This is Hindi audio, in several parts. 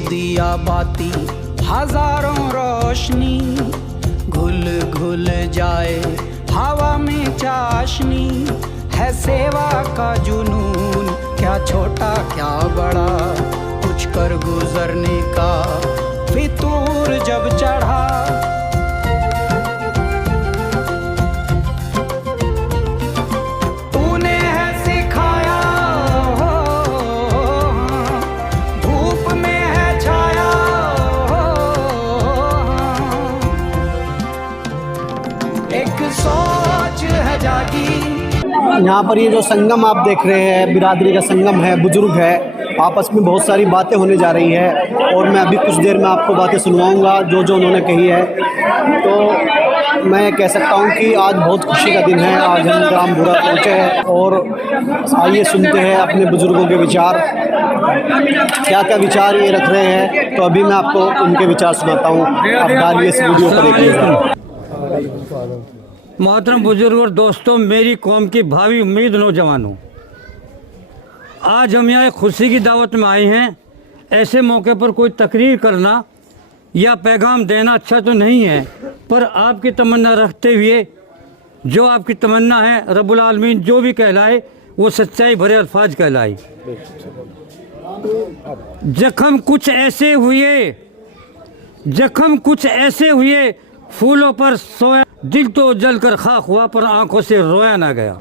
दिया बाती हजारों रोशनी, घुल घुल जाए हवा में चाशनी, है सेवा का जुनून क्या छोटा क्या बड़ा, कुछ कर गुजरने का फितूर जब चढ़ा। यहाँ पर ये जो संगम आप देख रहे हैं, बिरादरी का संगम है, बुजुर्ग है, आपस में बहुत सारी बातें होने जा रही है और मैं अभी कुछ देर में आपको बातें सुनवाऊंगा जो जो उन्होंने कही है। तो मैं कह सकता हूँ कि आज बहुत खुशी का दिन है। आज हम रामपुरा पहुँचे हैं और आइए सुनते हैं अपने बुजुर्गों के विचार, क्या क्या विचार ये रख रहे हैं। तो अभी मैं आपको उनके विचार सुनाता हूँ, आप डालिए इस वीडियो को देखिएगा। मोहतरम बुजुर्ग और दोस्तों, मेरी कौम की भावी उम्मीद नौजवानों, आज हम यहाँ एक खुशी की दावत में आए हैं। ऐसे मौके पर कोई तकरीर करना या पैगाम देना अच्छा तो नहीं है, पर आपकी तमन्ना रखते हुए जो आपकी तमन्ना है रब्बुल आलमीन जो भी कहलाए वो सच्चाई भरे अल्फाज कहलाए। जख्म कुछ ऐसे हुए फूलों पर सोया, दिल तो जलकर खाक हुआ पर आंखों से रोया ना गया।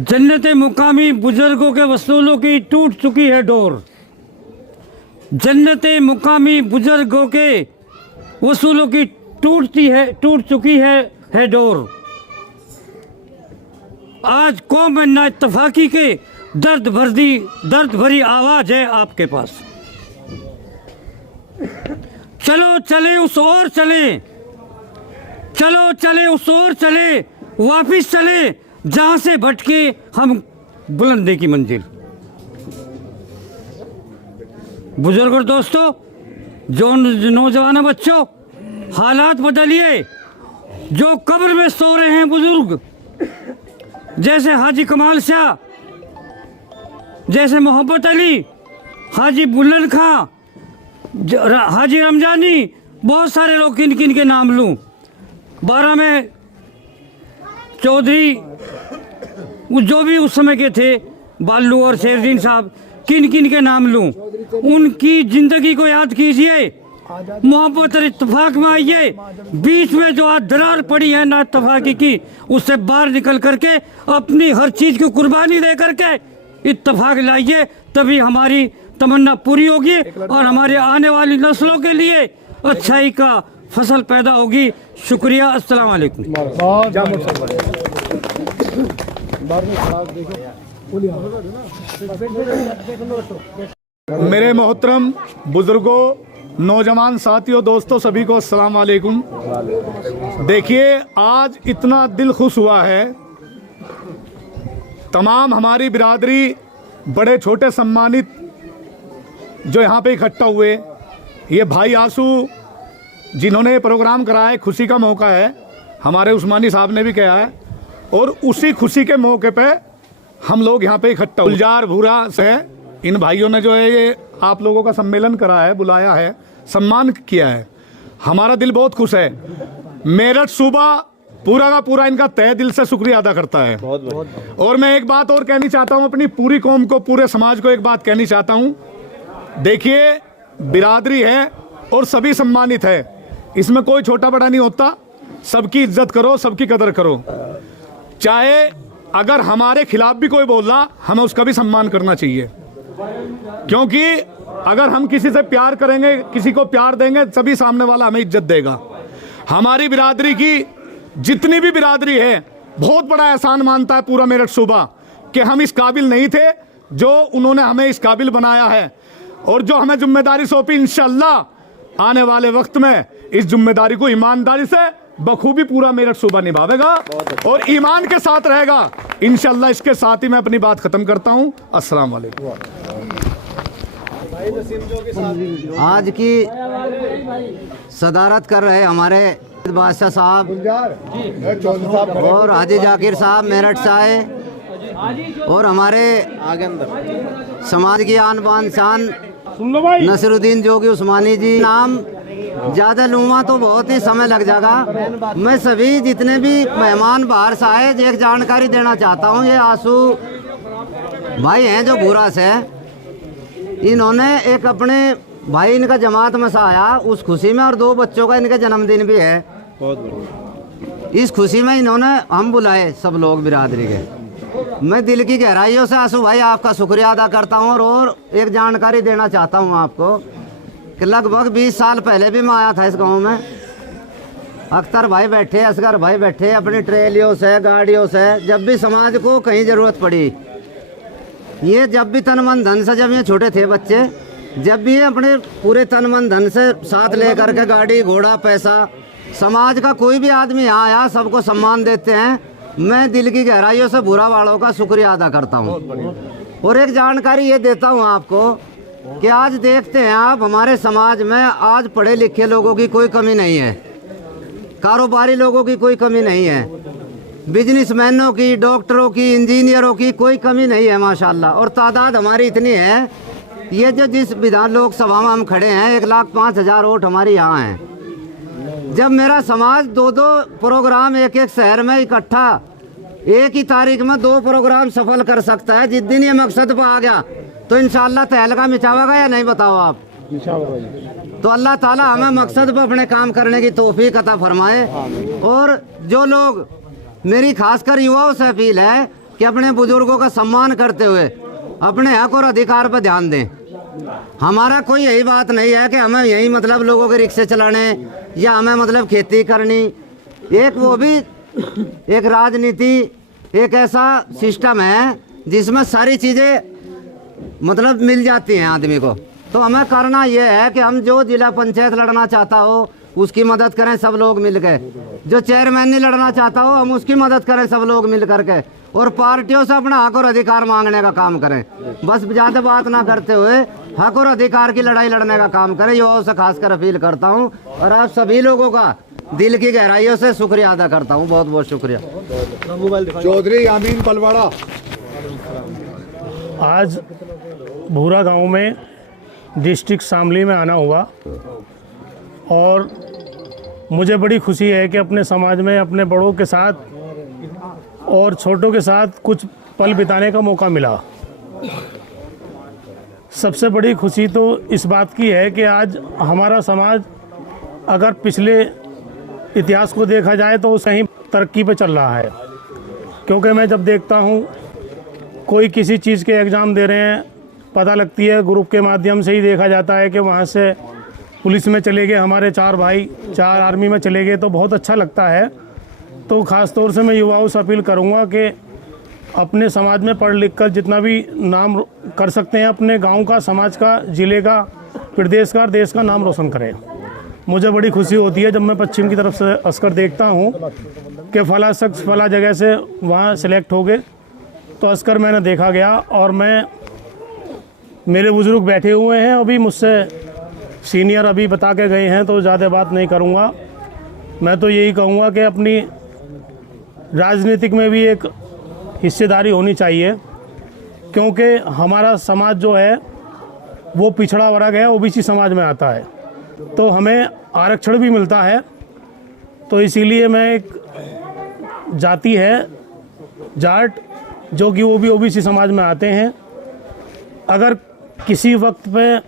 जन्नते मुकामी बुजुर्गों के वसूलों की टूट चुकी है डोर, जन्नते मुकामी बुजुर्गों के वसूलों की टूट चुकी है डोर। आज कौम ना इत्तफाकी के दर्द भरी आवाज है आपके पास। चलो चले उस ओर चले, वापिस चले जहां से भटके हम बुलंदी की मंजिल। बुजुर्ग और दोस्तों, जो नौजवान बच्चों, हालात बदलिए। जो कब्र में सो रहे हैं बुजुर्ग, जैसे हाजी कमाल शाह, जैसे मोहब्बत अली, हाजी बुल्लन खां, हाजी रमजानी, बहुत सारे लोग किन किन के नाम लूं। 12 में चौधरी जो भी उस समय के थे, बालू और शेरदीन साहब, किन किन के नाम लूं। उनकी जिंदगी को याद कीजिए, मोहब्बत और इत्तेफाक में आइए। बीच में जो आज दरार पड़ी है ना इत्तेफाकी की, उससे बाहर निकल करके अपनी हर चीज की कुर्बानी दे करके इत्तेफाक लाइए, तभी हमारी तमन्ना पूरी होगी और हमारे आने वाली नस्लों के लिए अच्छाई का फसल पैदा होगी। शुक्रिया, अस्सलाम वालेकुम। मेरे मोहतरम बुजुर्गों, नौजवान साथियों, दोस्तों, सभी को अस्सलाम वालेकुम। देखिए, आज इतना दिल खुश हुआ है। तमाम हमारी बिरादरी, बड़े छोटे सम्मानित जो यहाँ पे इकट्ठा हुए, ये भाई आंसू जिन्होंने प्रोग्राम कराया, खुशी का मौका है, हमारे उस्मानी साहब ने भी कहा है, और उसी खुशी के मौके पे हम लोग यहाँ पे इकट्ठा। गुलजार भूरा से इन भाइयों ने जो है ये आप लोगों का सम्मेलन करा है, बुलाया है, सम्मान किया है, हमारा दिल बहुत खुश है। मेरठ सूबा पूरा का पूरा इनका तहे दिल से शुक्रिया अदा करता है। और मैं एक बात और कहनी चाहता हूँ, अपनी पूरी कौम को, पूरे समाज को एक बात कहनी चाहता हूँ। देखिए, बिरादरी है और सभी सम्मानित है, इसमें कोई छोटा बड़ा नहीं होता। सबकी इज्जत करो, सबकी कदर करो। चाहे अगर हमारे खिलाफ भी कोई बोल रहा, हमें उसका भी सम्मान करना चाहिए, क्योंकि अगर हम किसी से प्यार करेंगे, किसी को प्यार देंगे, तभी सामने वाला हमें इज्जत देगा। हमारी बिरादरी की जितनी भी बिरादरी है, बहुत बड़ा एहसान मानता है पूरा मेरठ सूबा कि हम इस काबिल नहीं थे, जो उन्होंने हमें इस काबिल बनाया है, और जो हमें जिम्मेदारी सौंपी, इंशाअल्लाह आने वाले वक्त में इस जिम्मेदारी को ईमानदारी से बखूबी पूरा मेरठ सूबा निभावेगा और ईमान के साथ रहेगा इंशाअल्लाह। इसके साथ ही मैं अपनी बात खत्म करता हूं। अस्सलाम वालेकुम। आज की सदारत कर रहे हमारे बादशाह साहब और हाजी जाकिर साहब मेरठ से आए, और हमारे समाज की आन बान शान नसीरुद्दीन जोगी उस्मानी जी नाम ज़्यादा लूँगा तो बहुत ही समय लग जाएगा। मैं सभी जितने भी मेहमान बाहर से आए एक जानकारी देना चाहता हूँ। ये आंसू भाई हैं जो बुरा से, इन्होंने एक अपने भाई इनका जमात में से आया उस खुशी में, और 2 बच्चों का इनका जन्मदिन भी है। इस खुशी में इन्होंने हम बुलाए सब लोग बिरादरी के। मैं दिल की गहराइयों से आंसू भाई आपका शुक्रिया अदा करता हूँ। और एक जानकारी देना चाहता हूँ आपको कि लगभग 20 साल पहले भी मैं आया था इस गांव में। अख्तर भाई बैठे, असगर भाई बैठे, अपनी ट्रेलियों से गाड़ियों से जब भी समाज को कहीं ज़रूरत पड़ी, ये जब भी तन मन धन से, जब ये छोटे थे बच्चे, जब भी ये अपने पूरे तन मन धन से साथ लेकर के गाड़ी घोड़ा पैसा, समाज का कोई भी आदमी यहाँ आया सबको सम्मान देते हैं। मैं दिल की गहराइयों से बुरा वालों का शुक्रिया अदा करता हूँ। और एक जानकारी ये देता हूँ आपको कि आज देखते हैं आप हमारे समाज में आज पढ़े लिखे लोगों की कोई कमी नहीं है, कारोबारी लोगों की कोई कमी नहीं है, बिजनेसमैनों की, डॉक्टरों की, इंजीनियरों की कोई कमी नहीं है माशाल्लाह। और तादाद हमारी इतनी है, ये जो जिस विधान लोकसभा में हम खड़े हैं 1,05,000 वोट हमारी यहाँ हैं। जब मेरा समाज 2-2 प्रोग्राम एक शहर में इकट्ठा एक ही तारीख में 2 प्रोग्राम सफल कर सकता है, जिस दिन ये मकसद पर आ गया तो इंशाअल्लाह तहलका मिटावेगा या नहीं बताओ आप? तो अल्लाह ताला हमें मकसद पर अपने काम करने की तौफीक अता फरमाए। और जो लोग, मेरी खासकर युवाओं से अपील है कि अपने बुजुर्गों का सम्मान करते हुए अपने हक और अधिकार पर ध्यान दें। हमारा कोई यही बात नहीं है कि हमें यही मतलब लोगों के रिक्शे चलाने या हमें मतलब खेती करनी। एक वो भी एक राजनीति, एक ऐसा सिस्टम है जिसमें सारी चीज़ें मतलब मिल जाती हैं आदमी को। तो हमें करना ये है कि हम जो जिला पंचायत लड़ना चाहता हो उसकी मदद करें सब लोग मिलकर, जो चेयरमैन नहीं लड़ना चाहता हो हम उसकी मदद करें सब लोग मिल करके, और पार्टियों से अपना हक और अधिकार मांगने का काम करें। बस ज़्यादा बात ना करते हुए हक और अधिकार की लड़ाई लड़ने का काम करें। युवाओं से खासकर अपील करता हूँ और आप सभी लोगों का दिल की गहराइयों से शुक्रिया अदा करता हूँ। बहुत बहुत शुक्रिया। चौधरी अमीन पलवाड़ा। आज भूरा गांव में डिस्ट्रिक्ट शामली में आना हुआ और मुझे बड़ी खुशी है कि अपने समाज में अपने बड़ों के साथ और छोटों के साथ कुछ पल बिताने का मौका मिला। सबसे बड़ी खुशी तो इस बात की है कि आज हमारा समाज अगर पिछले इतिहास को देखा जाए तो सही तरक्की पे चल रहा है। क्योंकि मैं जब देखता हूँ कोई किसी चीज़ के एग्ज़ाम दे रहे हैं, पता लगती है ग्रुप के माध्यम से ही देखा जाता है कि वहाँ से पुलिस में चले गए हमारे 4 भाई, 4 आर्मी में चले गए, तो बहुत अच्छा लगता है। तो ख़ास तौर से मैं युवाओं से अपील करूँगा कि अपने समाज में पढ़ लिख कर जितना भी नाम कर सकते हैं अपने गांव का, समाज का, ज़िले का, प्रदेश का और देश का नाम रोशन करें। मुझे बड़ी खुशी होती है जब मैं पश्चिम की तरफ से अस्कर देखता हूँ कि फला शख्स फला जगह से वहाँ सेलेक्ट हो गए, तो अस्कर मैंने देखा गया। और मेरे बुज़ुर्ग बैठे हुए हैं, अभी मुझसे सीनियर अभी बता के गए हैं, तो ज़्यादा बात नहीं करूँगा। मैं तो यही कहूँगा कि अपनी राजनीतिक में भी एक हिस्सेदारी होनी चाहिए, क्योंकि हमारा समाज जो है वो पिछड़ा वर्ग है, ओबीसी समाज में आता है, तो हमें आरक्षण भी मिलता है। तो इसीलिए मैं एक जाति है जाट, जो कि वो भी ओबीसी समाज में आते हैं, अगर किसी वक्त पे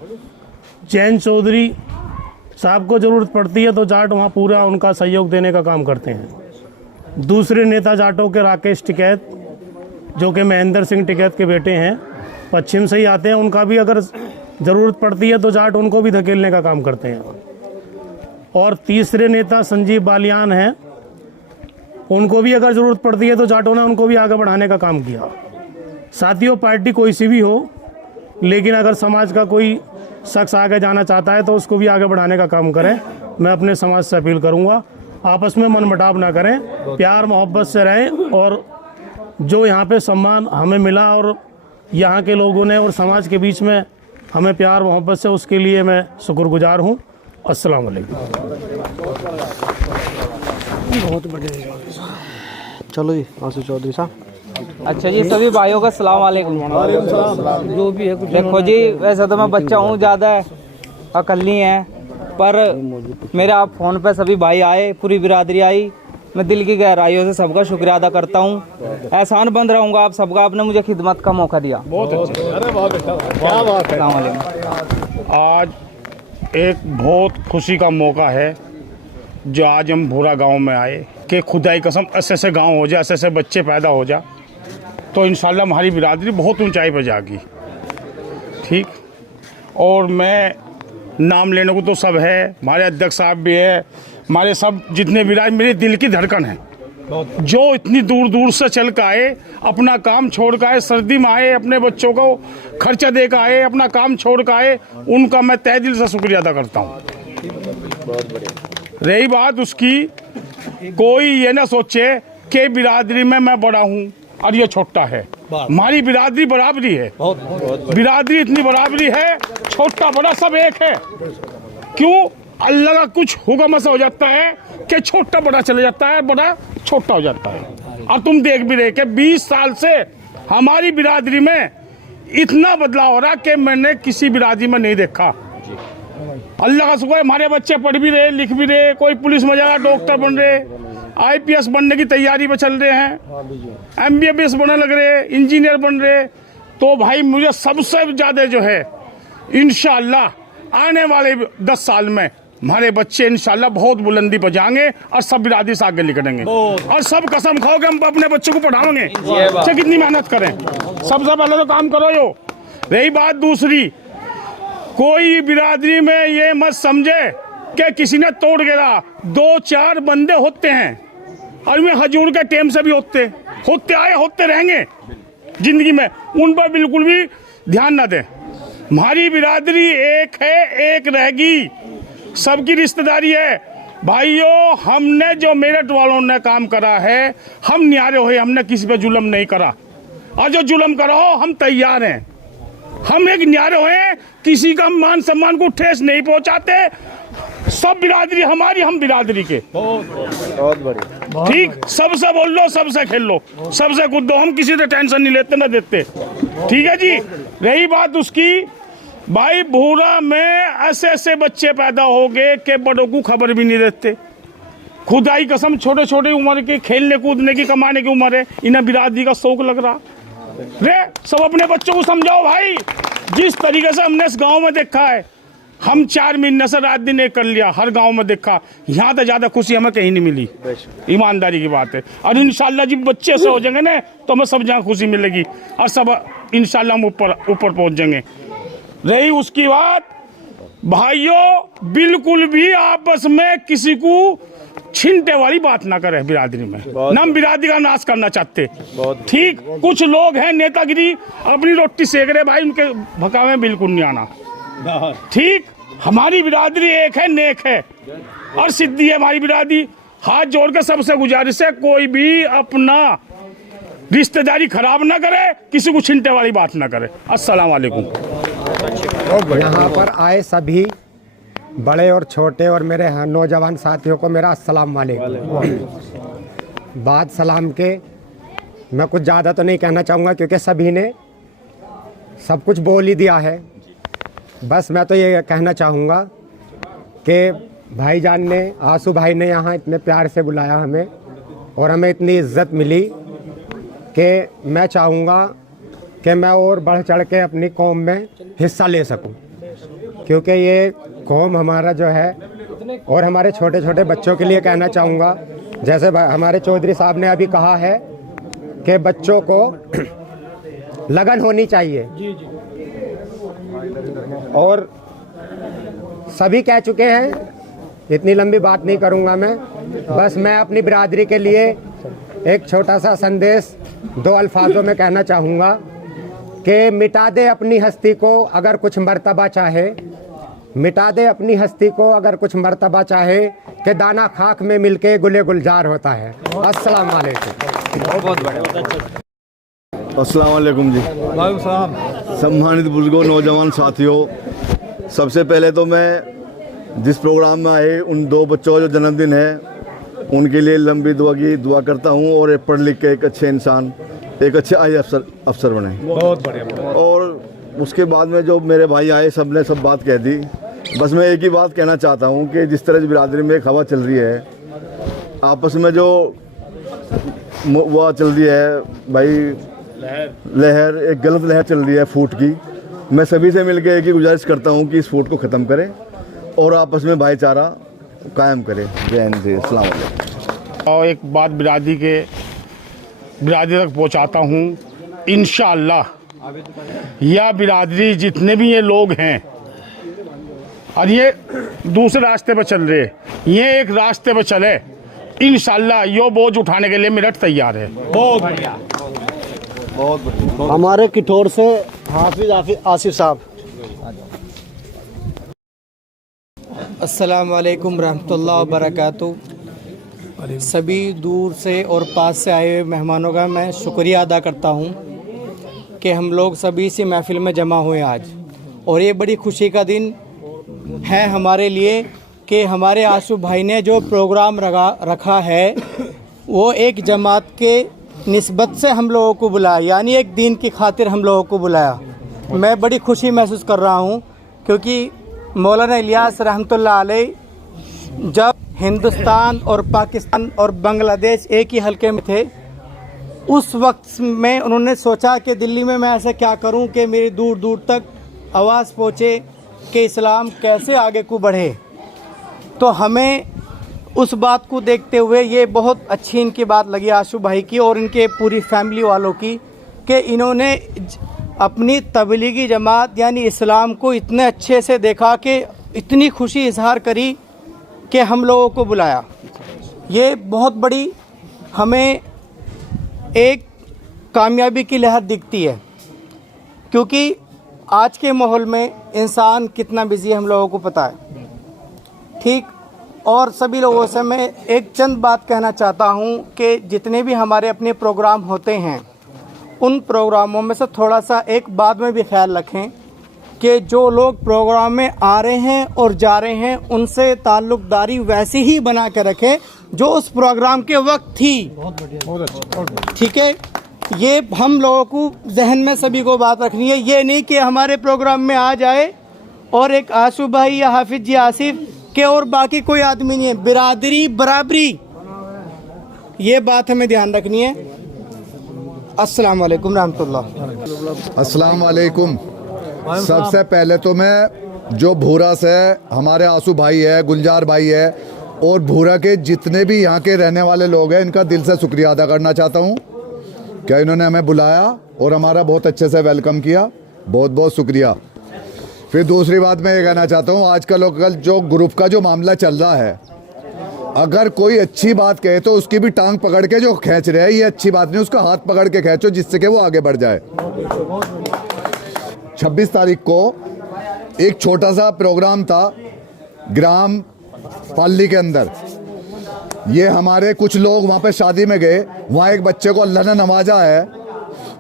जैन चौधरी साहब को ज़रूरत पड़ती है तो जाट वहाँ पूरा उनका सहयोग देने का काम करते हैं। दूसरे नेता जाटों के राकेश टिकैत, जो कि महेंद्र सिंह टिकैत के बेटे हैं, पश्चिम से ही आते हैं, उनका भी अगर ज़रूरत पड़ती है तो जाट उनको भी धकेलने का काम करते हैं। और तीसरे नेता संजीव बालियान हैं, उनको भी अगर ज़रूरत पड़ती है तो जाटों ने उनको भी आगे बढ़ाने का काम किया। साथियों, पार्टी कोई सी भी हो, लेकिन अगर समाज का कोई शख्स आगे जाना चाहता है तो उसको भी आगे बढ़ाने का काम करें। मैं अपने समाज से अपील करूंगा, आपस में मनमुटाव ना करें, प्यार मोहब्बत से रहें। और जो यहाँ पे सम्मान हमें मिला और यहाँ के लोगों ने और समाज के बीच में हमें प्यार मोहब्बत से, उसके लिए मैं शुक्रगुजार हूँ। अस्सलाम वालेकुम। बहुत बढ़िया। चलो जी आंसू चौधरी साहब। अच्छा जी, सभी भाइयों का सलाम वालेकुम। जो भी है कुछ देखो जी, वैसे तो मैं बच्चा हूँ, ज़्यादा अकल नहीं है, पर मेरे आप फ़ोन पे सभी भाई आए, पूरी बिरादरी आई, मैं दिल की गहराइयों से सबका शुक्रिया अदा करता हूँ। एहसान बंद रहूँगा आप सबका, आपने मुझे खिदमत का मौका दिया। बहुत अच्छे, अरे बहुत अच्छा, क्या बात है। अस्सलाम वालेकुम। आज एक बहुत खुशी का मौका है जो आज हम भूरा गांव में आए कि खुदाई कसम ऐसे ऐसे गांव हो जाए, ऐसे ऐसे बच्चे पैदा हो जा, तो इंशाल्लाह हमारी बिरादरी बहुत ऊंचाई पर जाएगी। ठीक, और मैं नाम लेने को तो सब है, हमारे अध्यक्ष साहब भी है, हमारे सब जितने बिरादरी मेरे दिल की धड़कन है, जो इतनी दूर दूर से चल कर आए, अपना काम छोड़ कर आए, सर्दी में आए, अपने बच्चों को खर्चा दे कर आए, अपना काम छोड़ कर आए, उनका मैं तहे दिल से शुक्रिया अदा करता हूँ। रही बात उसकी, कोई ये ना सोचे कि बिरादरी में मैं बड़ा हूँ और ये छोटा है। हमारी बिरादरी बराबरी है, बिरादरी इतनी बराबरी है, छोटा बड़ा सब एक है। क्यों? अल्लाह का कुछ हुक्म ऐसा हो जाता है कि छोटा बड़ा चले जाता है, बड़ा छोटा हो जाता है। और तुम देख भी रहे कि 20 साल से हमारी बिरादरी में इतना बदलाव हो रहा कि मैंने किसी बिरादरी में नहीं देखा। अल्लाह का शुक्र है, हमारे बच्चे पढ़ भी रहे, लिख भी रहे, कोई पुलिस में जा रहा, डॉक्टर बन रहे, IPS बनने की तैयारी में चल रहे हैं, MBBS बनने लग रहे, इंजीनियर बन रहे। तो भाई मुझे सबसे ज़्यादा जो है, इंशाअल्लाह आने वाले 10 साल में हमारे बच्चे इंशाल्लाह बहुत बुलंदी पर जाएंगे और सब बिरादरी से आगे निकलेंगे, और सब कसम खाओ कि हम अपने बच्चों को पढ़ाएंगे, चाहे कितनी मेहनत करें। सबसे पहले तो काम करो यो। रही बात दूसरी, कोई बिरादरी में ये मत समझे कि किसी ने तोड़ गिरा, 2-4 बंदे होते हैं, और में हजूर के टेम से भी होते आए, होते रहेंगे जिंदगी में, उन पर बिल्कुल भी ध्यान ना दें। हमारी बिरादरी एक है, एक रहेगी, सबकी रिश्तेदारी है। भाइयों, हमने जो मेरठ वालों ने काम करा है, हम न्यारे हुए, हमने किसी पे जुल्म नहीं करा, और जो जुल्म करा हो हम तैयार हैं। हम एक न्यारे हुए, किसी का मान सम्मान को ठेस नहीं पहुंचाते। सब बिरादरी हमारी, हम बिरादरी के। बहुत बढ़िया। ठीक, सबसे बोल लो, सबसे खेल लो, सबसे कूदो, हम किसी से टेंशन नहीं लेते ना देते। ठीक है जी। रही बात उसकी, भाई भूरा में ऐसे ऐसे बच्चे पैदा हो गए कि बड़ों को खबर भी नहीं देते। खुदाई कसम, छोटे छोटे उम्र के खेलने कूदने की, कमाने की उम्र है, इन्हें बिरादरी का शौक लग रहा रे। सब अपने बच्चों को समझाओ भाई, जिस तरीके से हमने इस गांव में देखा है, हम 4 महीने से रात दिन एक कर लिया, हर गांव में देखा, यहाँ तो ज्यादा खुशी हमें कहीं नहीं मिली, ईमानदारी की बात है। और इंशाल्लाह जब बच्चे से हो जाएंगे ना, तो हमें सब जगह खुशी मिलेगी, और सब इंशाल्लाह हम ऊपर पहुंच जाएंगे। रही उसकी बात, भाइयों बिल्कुल भी आपस में किसी को छीनते वाली बात ना करे बिरादरी में, ना हम बिरादरी का नाश करना चाहते। ठीक, कुछ लोग हैं नेतागिरी, अपनी रोटी सेक रहे, भाई उनके भकावे बिल्कुल नहीं आना। ठीक, हमारी बिरादरी एक है, नेक है और सिद्धि है हमारी बिरादरी। हाथ जोड़ के सबसे गुजारिश है, कोई भी अपना रिश्तेदारी खराब ना करे, किसी को छीनते वाली बात ना करे। अस्सलाम वालेकुम। यहाँ पर आए सभी बड़े और छोटे और मेरे नौजवान साथियों को मेरा अस्सलाम वालेकुम। बाद सलाम के मैं कुछ ज़्यादा तो नहीं कहना चाहूँगा, क्योंकि सभी ने सब कुछ बोल ही दिया है। बस मैं तो ये कहना चाहूँगा कि भाईजान ने, आंसू भाई ने यहाँ इतने प्यार से बुलाया हमें, और हमें इतनी इज्जत मिली कि मैं चाहूँगा कि मैं और बढ़ चढ़ के अपनी कौम में हिस्सा ले सकूं, क्योंकि ये कौम हमारा जो है, और हमारे छोटे छोटे बच्चों के लिए कहना चाहूँगा, जैसे हमारे चौधरी साहब ने अभी कहा है कि बच्चों को लगन होनी चाहिए, और सभी कह चुके हैं, इतनी लंबी बात नहीं करूँगा मैं। बस मैं अपनी बिरादरी के लिए एक छोटा सा संदेश 2 अल्फाजों में कहना चाहूँगा कि मिटा दे अपनी हस्ती को अगर कुछ मर्तबा चाहे, मिटा दे अपनी हस्ती को अगर कुछ मर्तबा चाहे, कि दाना खाक में मिलके गुले गुलजार होता है। अस्सलाम वालेकुम। अस्सलाम वालेकुम जी। सम्मानित बुजुर्गों, नौजवान साथियों, सबसे पहले तो मैं जिस प्रोग्राम में आए उन 2 बच्चों का जो जन्मदिन है, उनके लिए लंबी दुआ करता हूँ, और एक पढ़ लिख के एक अच्छे इंसान, एक अच्छे आई अफसर बने। बहुत बढ़िया। और उसके बाद में जो मेरे भाई आए सब ने सब बात कह दी। बस मैं एक ही बात कहना चाहता हूँ कि जिस तरह बिरादरी में एक हवा चल रही है, आपस में जो वो चल रही है भाई लहर, एक गलत लहर चल रही है फूट की। मैं सभी से मिलकर एक ही गुजारिश करता हूँ कि इस फूट को ख़त्म करें और आपस में भाईचारा कायम करें। जय हिंद जी, अस्सलाम वालेकुम। और एक बात बिरादरी तक पहुंचाता हूं, इंशाअल्लाह यह बिरादरी जितने भी ये लोग हैं और ये दूसरे रास्ते पर चल रहे, ये एक रास्ते पर चले, इंशाअल्लाह यो बोझ उठाने के लिए मेरठ तैयार है। बहुत बढ़िया। हमारे किठौर से हाफिज आसिफ साहब। अस्सलाम वालेकुम रहमतुल्लाह व बरकातुहू। सभी दूर से और पास से आए हुए मेहमानों का मैं शुक्रिया अदा करता हूं कि हम लोग सभी इसी महफिल में जमा हुए आज, और ये बड़ी खुशी का दिन है हमारे लिए कि हमारे आंसू भाई ने जो प्रोग्राम रखा है वो एक जमात के निस्बत से हम लोगों को बुलाया, यानी एक दीन की खातिर हम लोगों को बुलाया। मैं बड़ी खुशी महसूस कर रहा हूँ क्योंकि मौलाना इलियास रहमतुल्लाह अलैह जब हिंदुस्तान और पाकिस्तान और बांग्लादेश एक ही हलके में थे, उस वक्त में उन्होंने सोचा कि दिल्ली में मैं ऐसा क्या करूं कि मेरी दूर दूर तक आवाज़ पहुंचे कि इस्लाम कैसे आगे को बढ़े। तो हमें उस बात को देखते हुए ये बहुत अच्छी इनकी बात लगी आशू भाई की और इनके पूरी फैमिली वालों की कि इन्होंने अपनी तबलीगी जमात यानी इस्लाम को इतने अच्छे से देखा कि इतनी खुशी इजहार करी कि हम लोगों को बुलाया। ये बहुत बड़ी हमें एक कामयाबी की लहर दिखती है क्योंकि आज के माहौल में इंसान कितना बिजी है हम लोगों को पता है, ठीक। और सभी लोगों से मैं एक चंद बात कहना चाहता हूँ कि जितने भी हमारे अपने प्रोग्राम होते हैं उन प्रोग्रामों में से थोड़ा सा एक बात में भी ख्याल रखें कि जो लोग प्रोग्राम में आ रहे हैं और जा रहे हैं उनसे ताल्लुक़दारी वैसी ही बना के रखें जो उस प्रोग्राम के वक्त थी। ठीक है, ये हम लोगों को जहन में सभी को बात रखनी है। ये नहीं कि हमारे प्रोग्राम में आ जाए और एक आशू भाई या हाफिज जी आसिफ के और बाकी कोई आदमी नहीं है, बिरादरी बराबरी, ये बात हमें ध्यान रखनी है। अस्सलाम वालेकुम रहमतुल्लाह। अस्सलाम वालेकुम। सबसे पहले तो मैं जो भूरा से हमारे आंसू भाई है, गुलजार भाई है और भूरा के जितने भी यहाँ के रहने वाले लोग हैं, इनका दिल से शुक्रिया अदा करना चाहता हूँ क्या इन्होंने हमें बुलाया और हमारा बहुत अच्छे से वेलकम किया, बहुत बहुत शुक्रिया। फिर दूसरी बात मैं ये कहना चाहता हूँ, आज का लोकल जो ग्रुप का जो मामला चल रहा है, अगर कोई अच्छी बात कहे तो उसकी भी टांग पकड़ के जो खींच रहे हैं ये अच्छी बात नहीं, उसका हाथ पकड़ के खींचो जिससे कि वो आगे बढ़ जाए। 26 तारीख को एक छोटा सा प्रोग्राम था ग्राम पाली के अंदर, ये हमारे कुछ लोग वहाँ पे शादी में गए, वहाँ एक बच्चे को अल्लाह ने नवाजा है,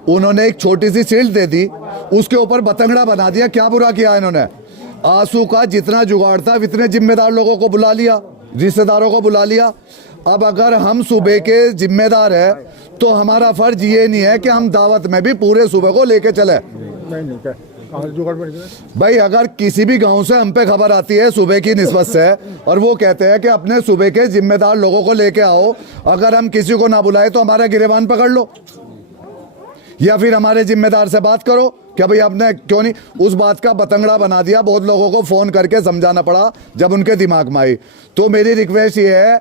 उन्होंने एक छोटी सी शील्ड दे दी, उसके ऊपर बतंगड़ा बना दिया। क्या बुरा किया इन्होंने? आंसू का जितना जुगाड़ था इतने जिम्मेदार लोगों को बुला लिया, रिश्तेदारों को बुला लिया। अब अगर हम सूबे के जिम्मेदार है तो हमारा फर्ज ये नहीं है कि हम दावत में भी पूरे सूबे को लेके चले। भाई अगर किसी भी गांव से हम पे खबर आती है सूबे की निस्बत से और वो कहते हैं कि अपने सूबे के जिम्मेदार लोगों को लेके आओ, अगर हम किसी को ना बुलाए तो हमारा गिरेबान पकड़ लो या फिर हमारे जिम्मेदार से बात करो क्या भाई आपने क्यों नहीं उस बात का बतंगड़ा बना दिया। बहुत लोगों को फ़ोन करके समझाना पड़ा जब उनके दिमाग में आई। तो मेरी रिक्वेस्ट ये है,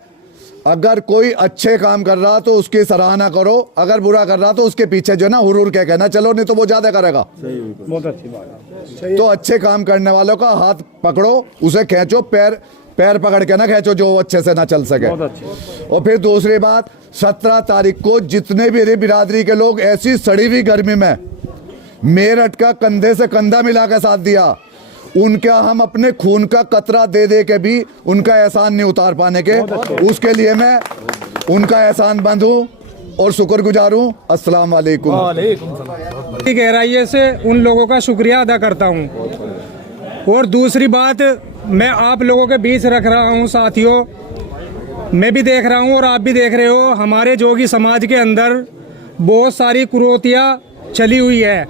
अगर कोई अच्छे काम कर रहा तो उसकी सराहना करो, अगर बुरा कर रहा तो उसके पीछे जो है ना हुरूर के कहना चलो, नहीं तो वो ज़्यादा करेगा। बहुत अच्छी बात है। तो अच्छे काम करने वालों का हाथ पकड़ो, उसे खींचो, पैर पकड़ के ना खींचो जो अच्छे से ना चल सके। और फिर दूसरी बात, 17 तारीख को जितने भी बिरादरी के लोग ऐसी सड़ी हुई गर्मी में मेरठ का कंधे से कंधा मिला के साथ दिया, उनका हम अपने खून का कतरा दे दे के भी उनका एहसान नहीं उतार पाने के, उसके लिए मैं उनका एहसानमंद हूँ और शुक्रगुजार हूँ। अस्सलाम वालेकुम। गहराई से उन लोगों का शुक्रिया अदा करता हूँ। और दूसरी बात मैं आप लोगों के बीच रख रहा हूँ साथियों, मैं भी देख रहा हूँ और आप भी देख रहे हो, हमारे जोगी समाज के अंदर बहुत सारी कुरीतियाँ चली हुई है,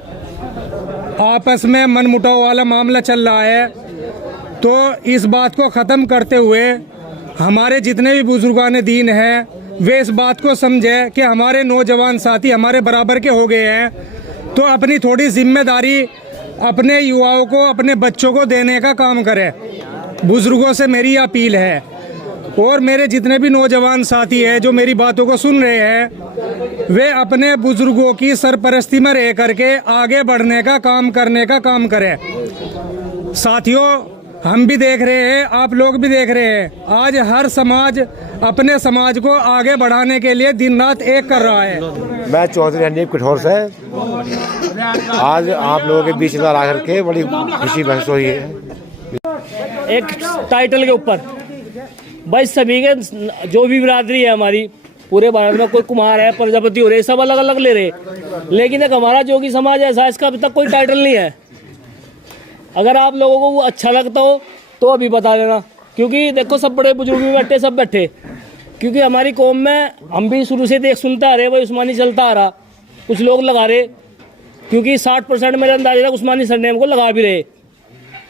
आपस में मनमुटाव वाला मामला चल रहा है। तो इस बात को ख़त्म करते हुए हमारे जितने भी बुजुर्गान दीन हैं वे इस बात को समझे कि हमारे नौजवान साथी हमारे बराबर के हो गए हैं, तो अपनी थोड़ी जिम्मेदारी अपने युवाओं को, अपने बच्चों को देने का काम करें। बुजुर्गों से मेरी अपील है, और मेरे जितने भी नौजवान साथी हैं जो मेरी बातों को सुन रहे हैं, वे अपने बुजुर्गों की सरपरस्ती में रह करके आगे बढ़ने का काम करने का काम करें। साथियों, हम भी देख रहे हैं, आप लोग भी देख रहे हैं, आज हर समाज अपने समाज को आगे बढ़ाने के लिए दिन रात एक कर रहा है। मैं चौधरी हनीफ कठोर से आज आप लोगों के बीच में आ करके बड़ी खुशी महसूस हुई है। एक टाइटल के ऊपर भाई सभी के जो भी बिरादरी है हमारी पूरे भारत में, कोई कुमार है, प्रजापति हो रहे, सब अलग अलग ले रहे, लेकिन एक हमारा जोगी समाज ऐसा, इसका अभी तक कोई टाइटल नहीं है। अगर आप लोगों को वो अच्छा लगता हो तो अभी बता देना, क्योंकि देखो सब बड़े बुजुर्ग भी बैठे, सब बैठे, क्योंकि हमारी कौम में हम भी शुरू से देख सुनते आ रहे, वही उस्मानी चलता आ रहा, कुछ लोग लगा रहे, क्योंकि 60% मेरे अंदाजे तक उस्मानी सरनेम को लगा भी रहे,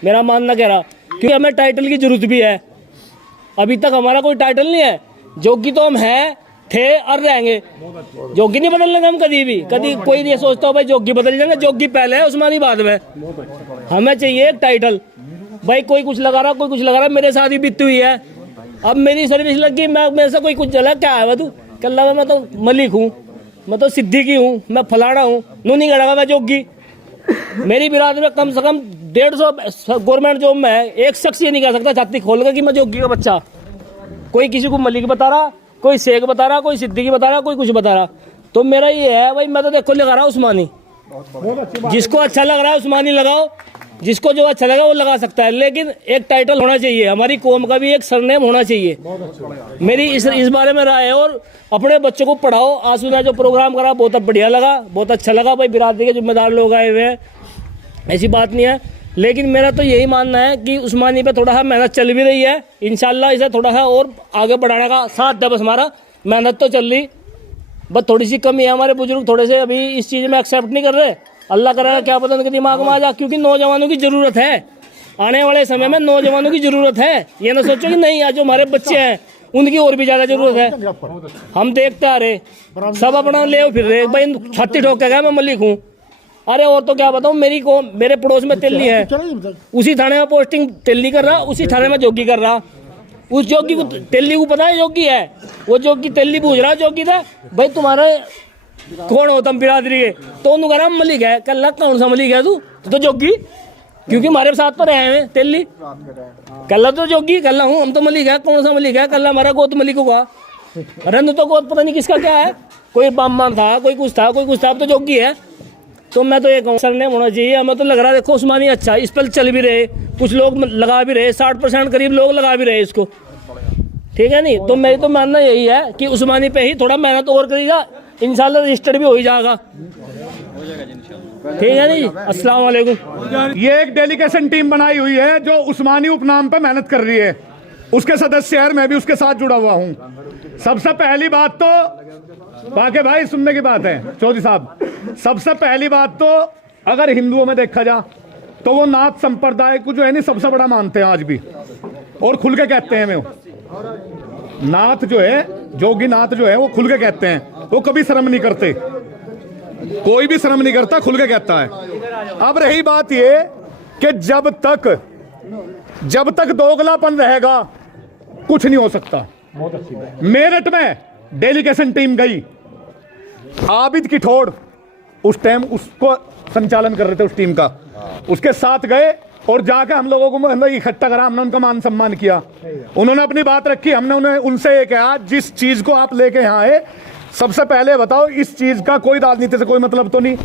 मेरा मानना कह रहा, क्योंकि हमें टाइटल की जरूरत भी है। अभी तक हमारा कोई टाइटल नहीं है, जोगी तो हम हैं, थे और रहेंगे, जोगी नहीं बदलने हम कभी भी, कभी कोई नहीं सोचता हो भाई जोगी बदल जाएंगे, जोगी पहले है उस्मानी बाद में। हमें चाहिए एक टाइटल, भाई कोई कुछ लगा रहा, कोई कुछ लगा रहा, मेरे साथ ही बीती हुई है। अब मेरी सर्विस लगी, मैं मेरे से कोई कुछ जला, क्या है तू कल लगा, मैं तो मलिक हूँ, मैं तो सिद्दीकी हूँ, मैं फलाना हूँ, नू नहीं करेगा मैं जोगी। मेरी बिरादरी में कम से कम 150 गवर्नमेंट जॉब में है, एक शख्स ये नहीं कह सकता छाती खोल के कि मैं जोगी का बच्चा। कोई किसी को मलिक बता रहा, कोई शेख बता रहा, कोई सिद्दीकी बता रहा, कोई कुछ बता रहा। तो मेरा ये है भाई, मैं तो देखो लगा रहा हूँ उस्मानी, जिसको अच्छा लग रहा है उस्मानी लगाओ, जिसको जो अच्छा लगा वो लगा सकता है, लेकिन एक टाइटल होना चाहिए, हमारी कौम का भी एक सरनेम होना चाहिए। मेरी इस बारे में राय है। और अपने बच्चों को पढ़ाओ। आंसू ने जो प्रोग्राम करा बहुत बढ़िया लगा, बहुत अच्छा लगा, भाई बिरादरी के जिम्मेदार लोग आए हुए हैं, ऐसी बात नहीं है, लेकिन मेरा तो यही मानना है कि उस्मानी पे थोड़ा सा मेहनत चल भी रही है, इंशाल्लाह इसे थोड़ा सा और आगे बढ़ाने का साथ है, बस हमारा मेहनत तो चल रही, बस थोड़ी सी कमी है, हमारे बुजुर्ग थोड़े से अभी इस चीज़ में एक्सेप्ट नहीं कर रहे। अल्लाह करेगा क्या पता उनके दिमाग में आ जा, क्योंकि नौजवानों की ज़रूरत है, आने वाले समय में नौजवानों की ज़रूरत है। ये ना सोचो कि नहीं, आज जो हमारे बच्चे हैं उनकी और भी ज़्यादा ज़रूरत है। हम देखते आ रहे, सब अपना ले फिर रहे, भाई छाती ठोक के गया मैं मलिक हूँ, अरे और तो क्या बताऊँ, मेरे पड़ोस में तेली है, उसी थाने में पोस्टिंग तेली कर रहा, उसी थाने में जोगी कर रहा, उस जोगी को तेली को पता है जोगी है, वो जोगी तेली पूछ रहा जोगी था, भाई तुम्हारे कौन हो तुम बिरादरी के, तो उन्होंने कहा मलिक है। कल कौन सा मलिक है तू तो जोगी, क्योंकि हमारे साथ तो रहे हैं तेली, कल तो जोगी, कल हूँ, हम तो मलिक है, कौन सा मलिक है, कल हमारा गोद मलिक होगा, अरे तो गोद पता नहीं किसका क्या है, कोई बामान था, कोई कुछ था, कोई कुछ था, अब तो जोगी है। तो मैं तो ये कहूँ सरनेम होना चाहिए। हमें तो लग रहा है देखो उस्मानी अच्छा, इस पर चल भी रहे, कुछ लोग लगा भी रहे, 60% करीब लोग लगा भी रहे इसको, ठीक है नहीं। तो मेरी तो मानना यही है कि उस्मानी पे ही थोड़ा मेहनत और करेगा, इंशाल्लाह रजिस्टर्ड भी हो ही जाएगा, ठीक है नहीं। अस्सलाम वालेकुम। ये एक डेलीगेशन टीम बनाई हुई है जो उस्मानी उपनाम पे मेहनत कर रही है, उसके सदस्य हैं, मैं भी उसके साथ जुड़ा हुआ हूँ। सबसे पहली बात तो बाकी भाई सुनने की बात है चौधरी साहब, सबसे पहली बात तो अगर हिंदुओं में देखा जा तो वो नाथ संप्रदाय को जो है नहीं सबसे बड़ा मानते हैं आज भी, और खुल के कहते हैं। मैं नाथ जो है, जोगी नाथ जो है, वो खुल के कहते हैं, वो कभी शर्म नहीं करते, कोई भी शर्म नहीं करता, खुल के कहता है। अब रही बात ये कि जब तक दोगलापन रहेगा कुछ नहीं हो सकता। मेरठ में डेलीगेशन टीम गई, आबिद की ठोड़ उस टाइम उसको संचालन कर रहे थे उस टीम का, उसके साथ गए और जाकर हम लोगों को अंदर इकट्ठा करा, हमने उनका मान सम्मान किया, उन्होंने अपनी बात रखी, हमने उनसे ये कहा जिस चीज को आप लेके यहाँ आए सबसे पहले बताओ इस चीज का कोई राजनीति से कोई मतलब तो नहीं,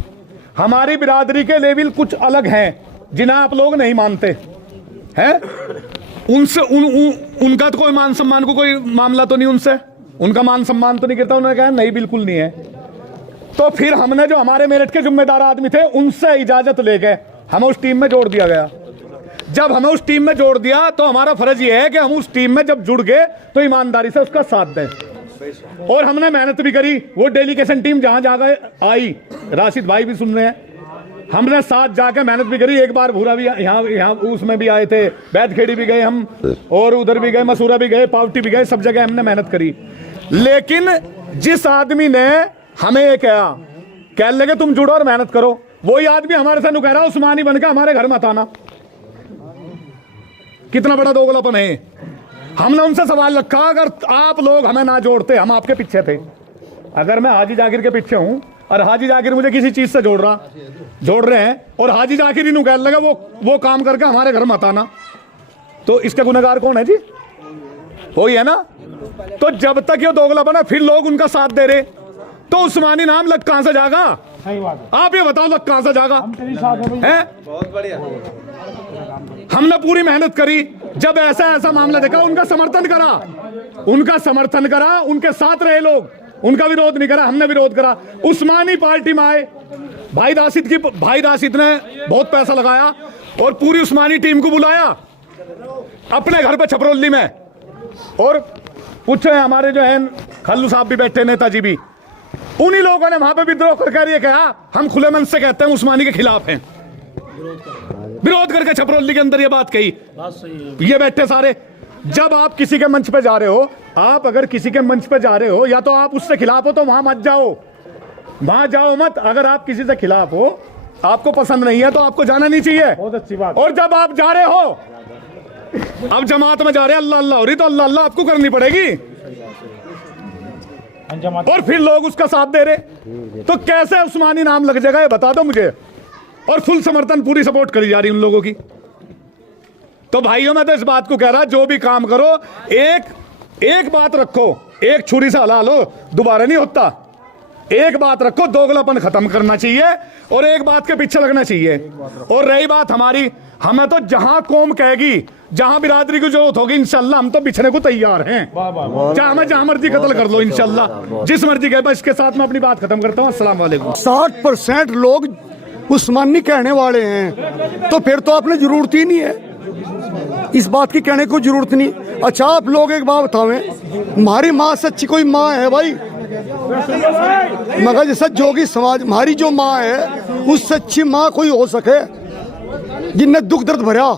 हमारी बिरादरी के लेवल कुछ अलग हैं जिन्हें आप लोग नहीं मानते हैं, उनसे उनका तो कोई मान सम्मान को कोई मामला तो नहीं, उनसे उनका मान सम्मान तो नहीं करता। उन्होंने कहा नहीं बिल्कुल नहीं है। तो फिर हमने जो हमारे मेरठ के जिम्मेदार आदमी थे उनसे इजाजत लेके हमें उस टीम में जोड़ दिया गया। जब हमें उस टीम में जोड़ दिया तो हमारा फर्ज ये है कि हम उस टीम में जब जुड़ गए तो ईमानदारी से उसका साथ दें। और हमने मेहनत भी करी। वो डेलीगेशन टीम जहां जगह आई, राशिद भाई भी सुन रहे हैं, हमने साथ जाके मेहनत भी करी। एक बार भूरा भी यहाँ उसमें भी आए थे, बैतखेड़ी भी गए हम, और उधर भी गए, मसूरा भी गए, पावटी भी गए, सब जगह हमने मेहनत करी। लेकिन जिस आदमी ने हमें ये कह लगे तुम जुड़ो और मेहनत करो, वही आदमी हमारे से कह रहा उस्मानी बनकर हमारे घर मत आना। कितना बड़ा दोगलापन है। हमने उनसे सवाल रखा, अगर आप लोग हमें ना जोड़ते, हम आपके पीछे थे। अगर मैं हाजी जाकिर के पीछे हूं और हाजी जाकिर मुझे किसी चीज से जोड़ रहे हैं, और हाजी जाकिर ही कह लगा वो काम करके हमारे घर मत आना, तो इसका गुनहगार कौन है जी? वही है ना। तो जब तक ये दोगलापन है, फिर लोग उनका साथ दे रहे, तो उस्मानी नाम लग कहां से जागा? आप ये बताओ, लग कहां से जागा? है बहुत बढ़िया। हमने पूरी मेहनत करी, जब ऐसा मामला देखा उनका समर्थन करा, उनके साथ रहे लोग, उनका विरोध नहीं करा, हमने विरोध करा। उस्मानी पार्टी में आए, भाई राशिद ने बहुत पैसा लगाया और पूरी उस्मानी टीम को बुलाया अपने घर पे छपरौली में, और पूछे हमारे जो है खल्लू साहब भी बैठे, नेताजी भी, उन्हीं लोगों ने वहां पे विद्रोह करके ये कहा, हम खुले मन से कहते हैं उस्मानी के खिलाफ हैं, विरोध करके छपरौली के अंदर ये बात कही। ये बैठे सारे। जब आप किसी के मंच पे जा रहे हो, आप अगर किसी के मंच पे जा रहे हो, या तो आप उससे खिलाफ हो तो वहां मत जाओ, वहां जाओ मत। अगर आप किसी से खिलाफ हो, आपको पसंद नहीं है, तो आपको जाना नहीं चाहिए। बहुत अच्छी बात। और जब आप जा रहे हो, अब जमात में जा रहे हैं, अल्लाह अल्लाह हो रही, तो अल्लाह अल्लाह आपको करनी पड़ेगी, और फिर लोग उसका साथ दे रहे, तो कैसे उस्मानी नाम लग जाएगा ये बता दो मुझे। और फुल समर्थन, पूरी सपोर्ट करी जा रही उन लोगों की। तो भाइयों, मैं तो इस बात को कह रहा, जो भी काम करो, एक बात रखो, एक छुरी से हला लो, दोबारा नहीं होता। एक बात रखो, दोगलापन खत्म करना चाहिए और एक बात के पीछे लगना चाहिए। और रही बात हमारी, हमें तो जहां कौम कहेगी, जहां बिरादरी की जरूरत होगी, इंशाल्लाह हम तो बिछने को तैयार हैं। चाहे हमें जहां मर्जी कत्ल कर लो, इंशाल्लाह जिस मर्जी कहे। बस इसके साथ मैं अपनी बात खत्म करता हूं। अस्सलाम वालेकुम। 60% लोग उस्मानी कहने वाले हैं, तो फिर तो आपने जरूरत ही नहीं है, इस बात की कहने को जरूरत नहीं। अच्छा, आप लोग एक बात बतावें, हमारी माँ सच्ची कोई माँ है भाई? मगर जैसा जोगी समाज, हमारी जो माँ है, उस सच्ची माँ कोई हो सके जिनने दुख दर्द भरा,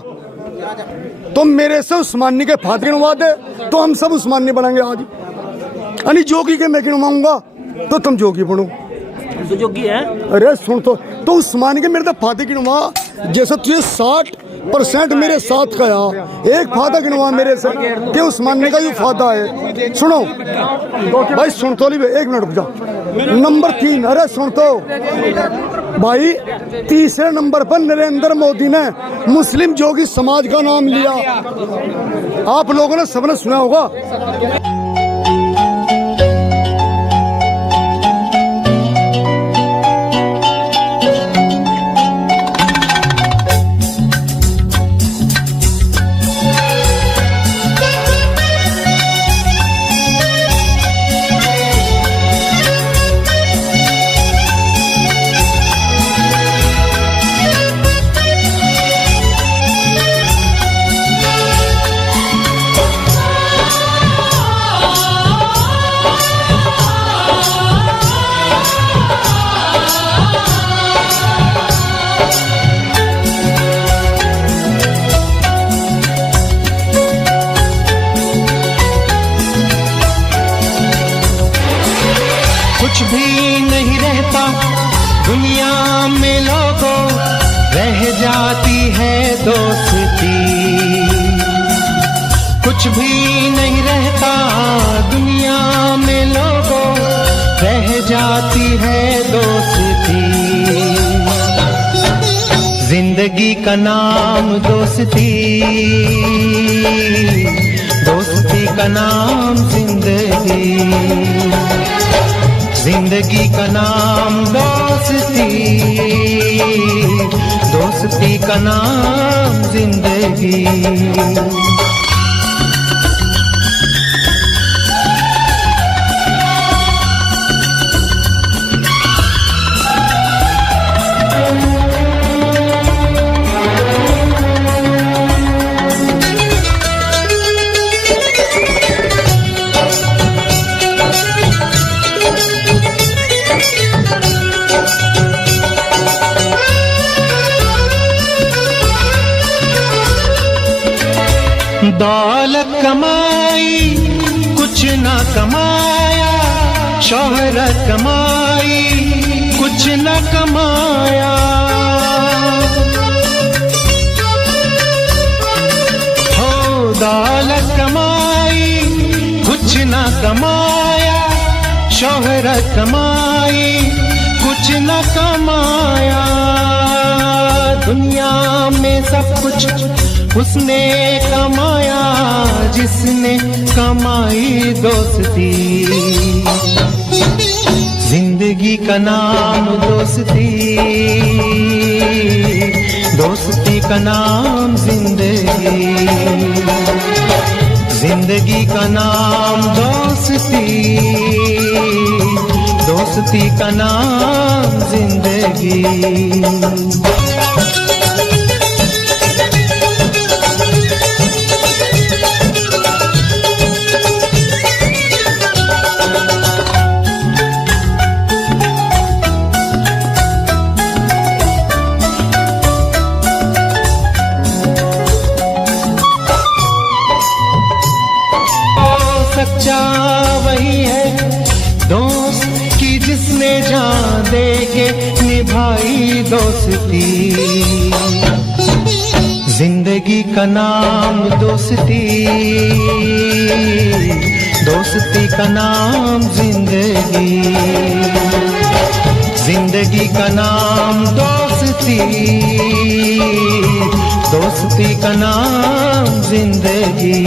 तो मेरे से उस्मानी के फात गिनवा दे, तो हम सब उस्मानी बनेंगे आज। यानी जोगी के मैं गिनवाऊंगा तो तुम जोगी बनो, तो जोगी है। अरे सुन, तो उस्मानी के मेरे तो फाते गिनवा, जैसे तुझे 60% मेरे साथ का, एक फायदा गिनवा मेरे से कि उस्मानी का जो फायदा है। सुनो भाई, सुन तो ली, एक मिनट रुक जा। नंबर 3, अरे सुन तो भाई, तीसरे नंबर पर नरेंद्र मोदी ने मुस्लिम जोगी समाज का नाम लिया। आप लोगों ने सबने सुना होगा। कुछ भी नहीं रहता दुनिया में लोगों, रह जाती है दोस्ती। कुछ भी नहीं रहता दुनिया में लोगों, रह जाती है दोस्ती। जिंदगी का नाम दोस्ती, दोस्ती का नाम जिंदगी, जिंदगी का नाम दोस्ती, दोस्ती का नाम जिंदगी। दौलत कमाई कुछ ना कमाया, शोहरत कमाई कुछ न कमाया। हो दौलत कमाई कुछ न कमाया, शोहरत कमाई कुछ न कमाया। दुनिया में सब कुछ उसने कमाया, जिसने कमाई दोस्ती। जिंदगी का नाम दोस्ती, दोस्ती का नाम जिंदगी। जिंदगी का नाम दोस्ती, दोस्ती का नाम जिंदगी। वही है दोस्त की जिसने जान दे के निभाई दोस्ती। जिंदगी का नाम दोस्ती, दोस्ती का नाम जिंदगी। जिंदगी का नाम दोस्ती, दोस्ती का नाम जिंदगी।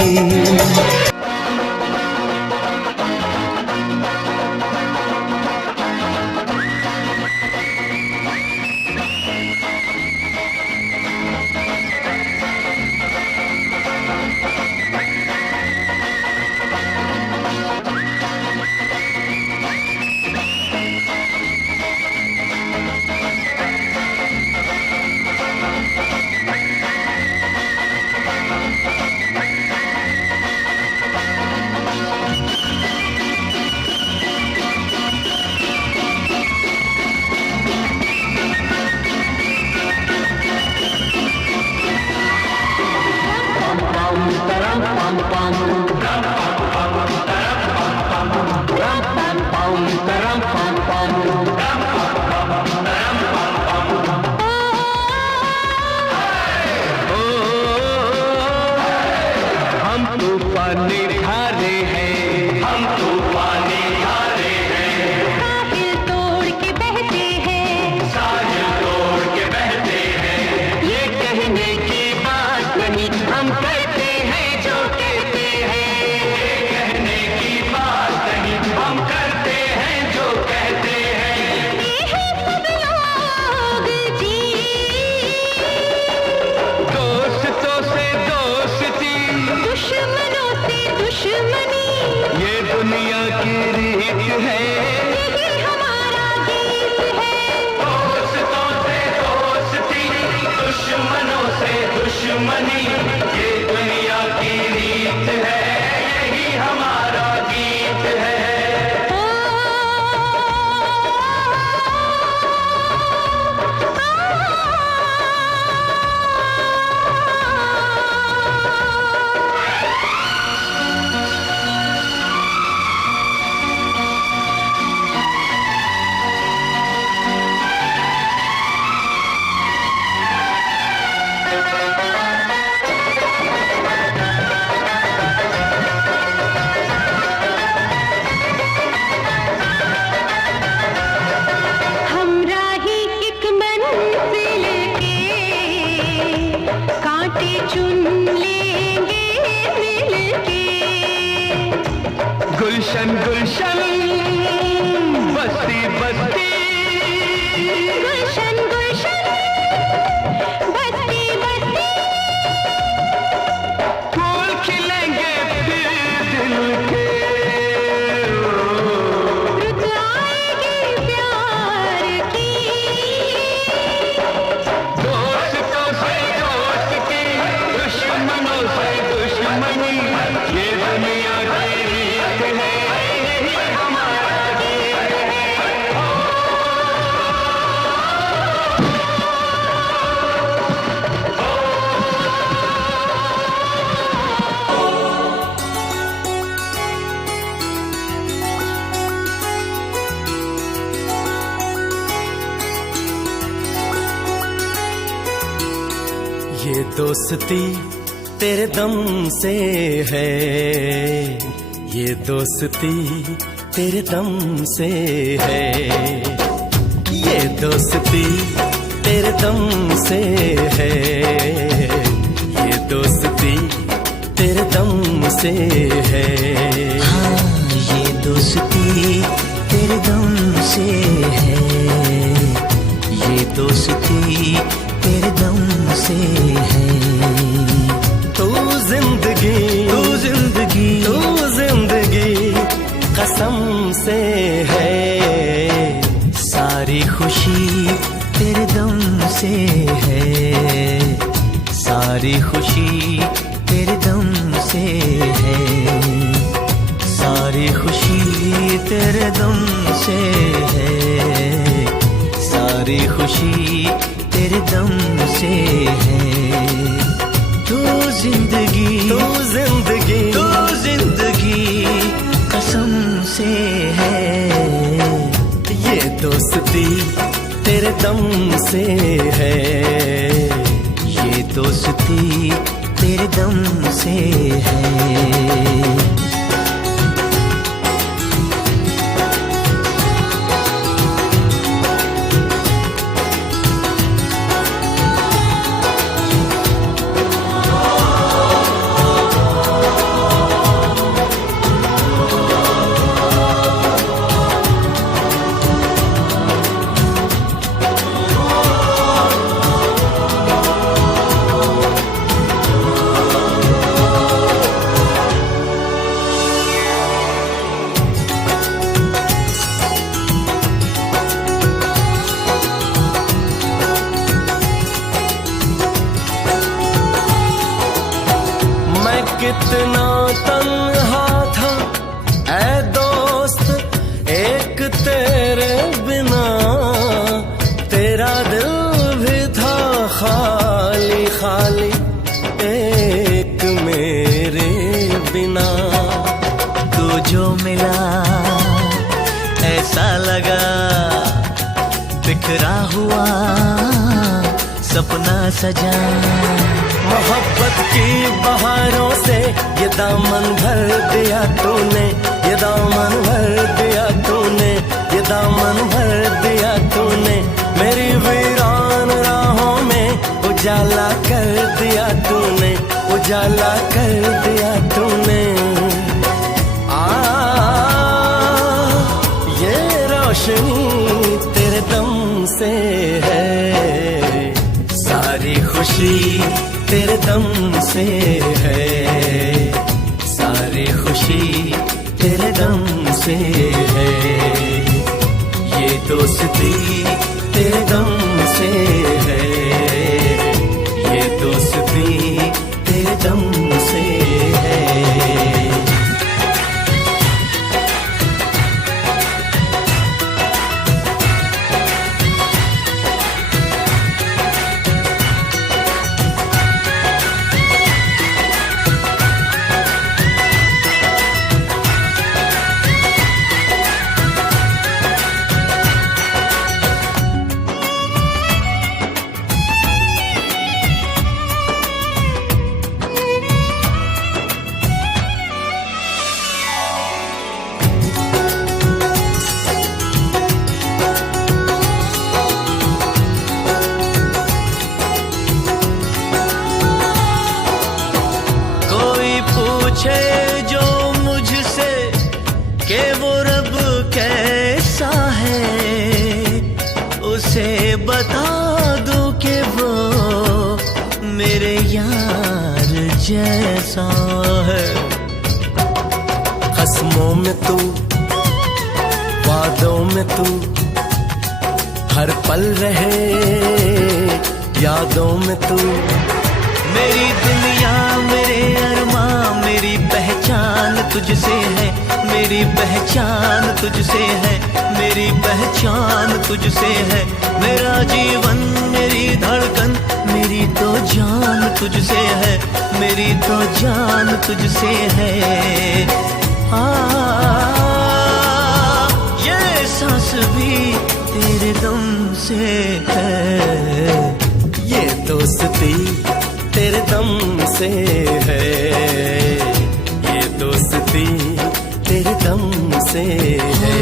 गुलशन गुलशन बस्ती बस्ती, गुलशन गुलशन बस्ती बस्ती। फूल खिलेंगे फिर दिल के, रुत आएगी प्यार की। दोस्तों से दोस्ती, दुश्मनों से दुश्मनी, ये दुनिया की रीत है। हमारा ये दोस्ती तेरे दम से है, ये दोस्ती तेरे दम से है, ये दोस्ती तेरे दम से है, ये दोस्ती तेरे दम से है। हाँ, ये दोस्ती तेरे दम से है, ये दोस्ती तेरे दम से है। तू जिंदगी, तू जिंदगी, तू जिंदगी कसम से है, सारी खुशी तेरे दम से है, सारी खुशी तेरे दम से है, सारी खुशी तेरे दम से है, सारी खुशी तेरे दम से है। तू जिंदगी, तू जिंदगी, तू जिंदगी कसम से है, ये दोस्ती तेरे दम से है, ये दोस्ती तेरे दम से है। कितना तन्हा था ऐ दोस्त एक तेरे बिना, तेरा दिल भी था खाली खाली एक मेरे बिना। तू जो मिला ऐसा लगा बिखरा हुआ सपना सजा, मोहब्बत की बहारों से ये दामन भर दिया तूने, ये दामन भर दिया तूने, ये दामन भर दिया तूने, मेरी वीरान राहों में उजाला कर दिया तूने, उजाला कर दिया तूने। ये रोशनी तेरे दम से है, सारी खुशी तेरे दम से है, सारी खुशी तेरे दम से है, ये दोस्ती तेरे दम से है, ये दोस्ती तेरे दम से है। पूछे जो मुझसे कि वो रब कैसा है, उसे बता दूं कि वो मेरे यार जैसा है। कसमों में तू, वादों में तू, हर पल रहे यादों में तू, मेरी दुनिया मेरे अरमां मेरी पहचान तुझसे है, मेरी पहचान तुझसे है, मेरी पहचान तुझसे है। मेरा जीवन मेरी धड़कन मेरी तो जान तुझसे है, मेरी तो जान तुझसे है। ये सांस भी तेरे दम से है, ये दोस्ती तेरे दम से है, ये दोस्ती तेरे दम से है,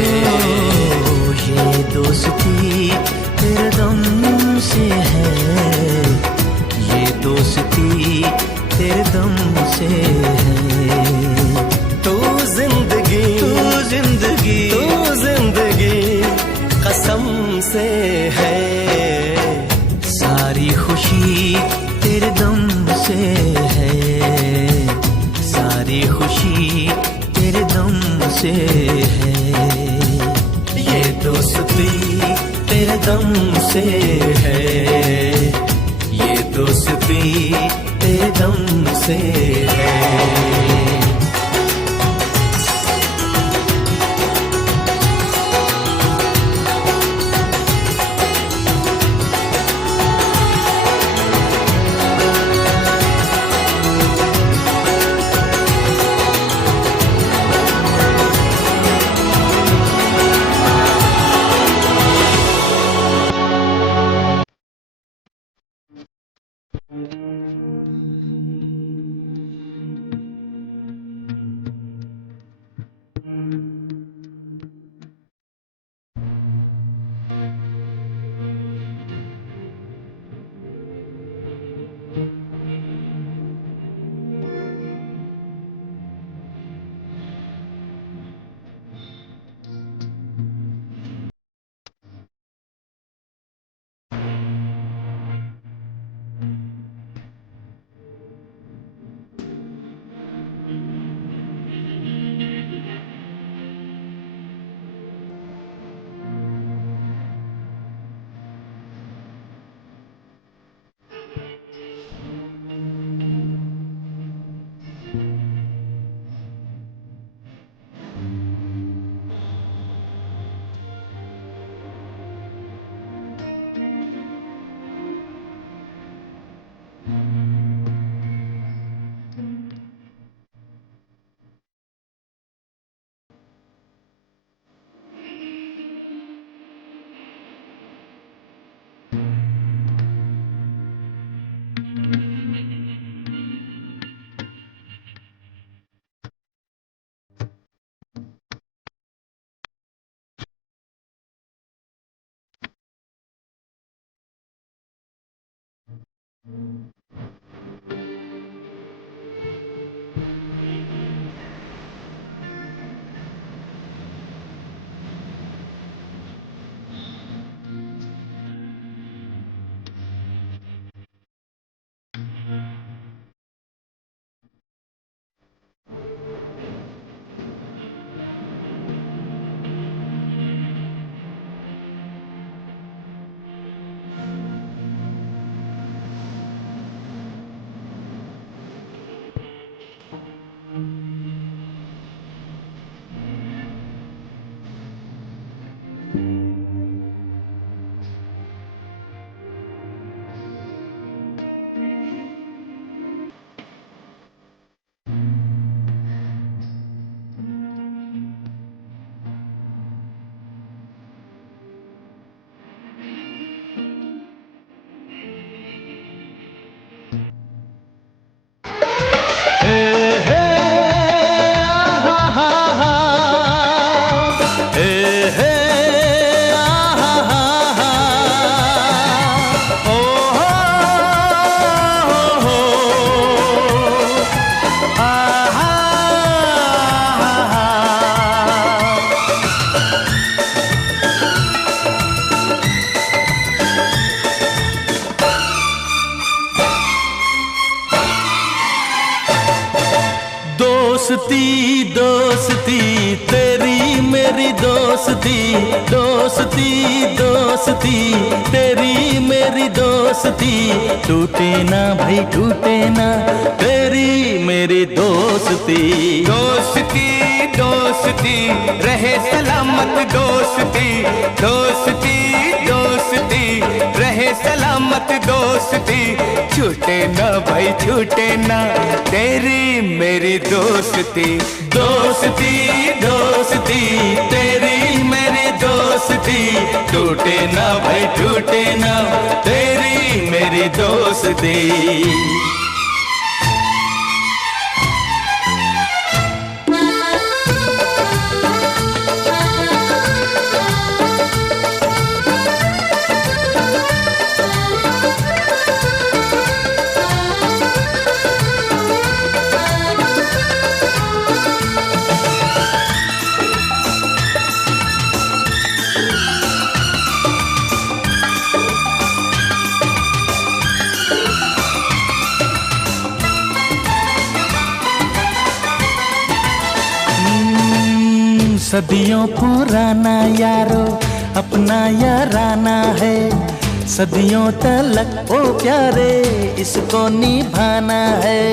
ये दोस्ती तेरे दम से है, ये दोस्ती तेरे दम से है। तू जिंदगी कसम से है, सारी खुशी तेरे दम से है, सारी खुशी तेरे दम से है, ये दोस्ती तेरे दम से है, ये दोस्ती तेरे दम से है। दोस्ती दोस्ती तेरी मेरी दोस्ती, दोस्ती दोस्ती तेरी मेरी दोस्ती, टूटे ना भाई टूटे ना तेरी मेरी दोस्ती। दोस्ती दोस्ती रहे सलामत दोस्ती, दोस्ती दोस्ती रहे सलामत दोस्ती, छूटे ना भाई छूटे ना तेरी मेरी दोस्ती। दोस्ती दोस्ती तेरी मेरी दोस्ती, टूटे ना भाई टूटे ना तेरी मेरी दोस्ती। सदियों पुराना यारो अपना याराना है, सदियों तलक ओ प्यारे इसको निभाना है।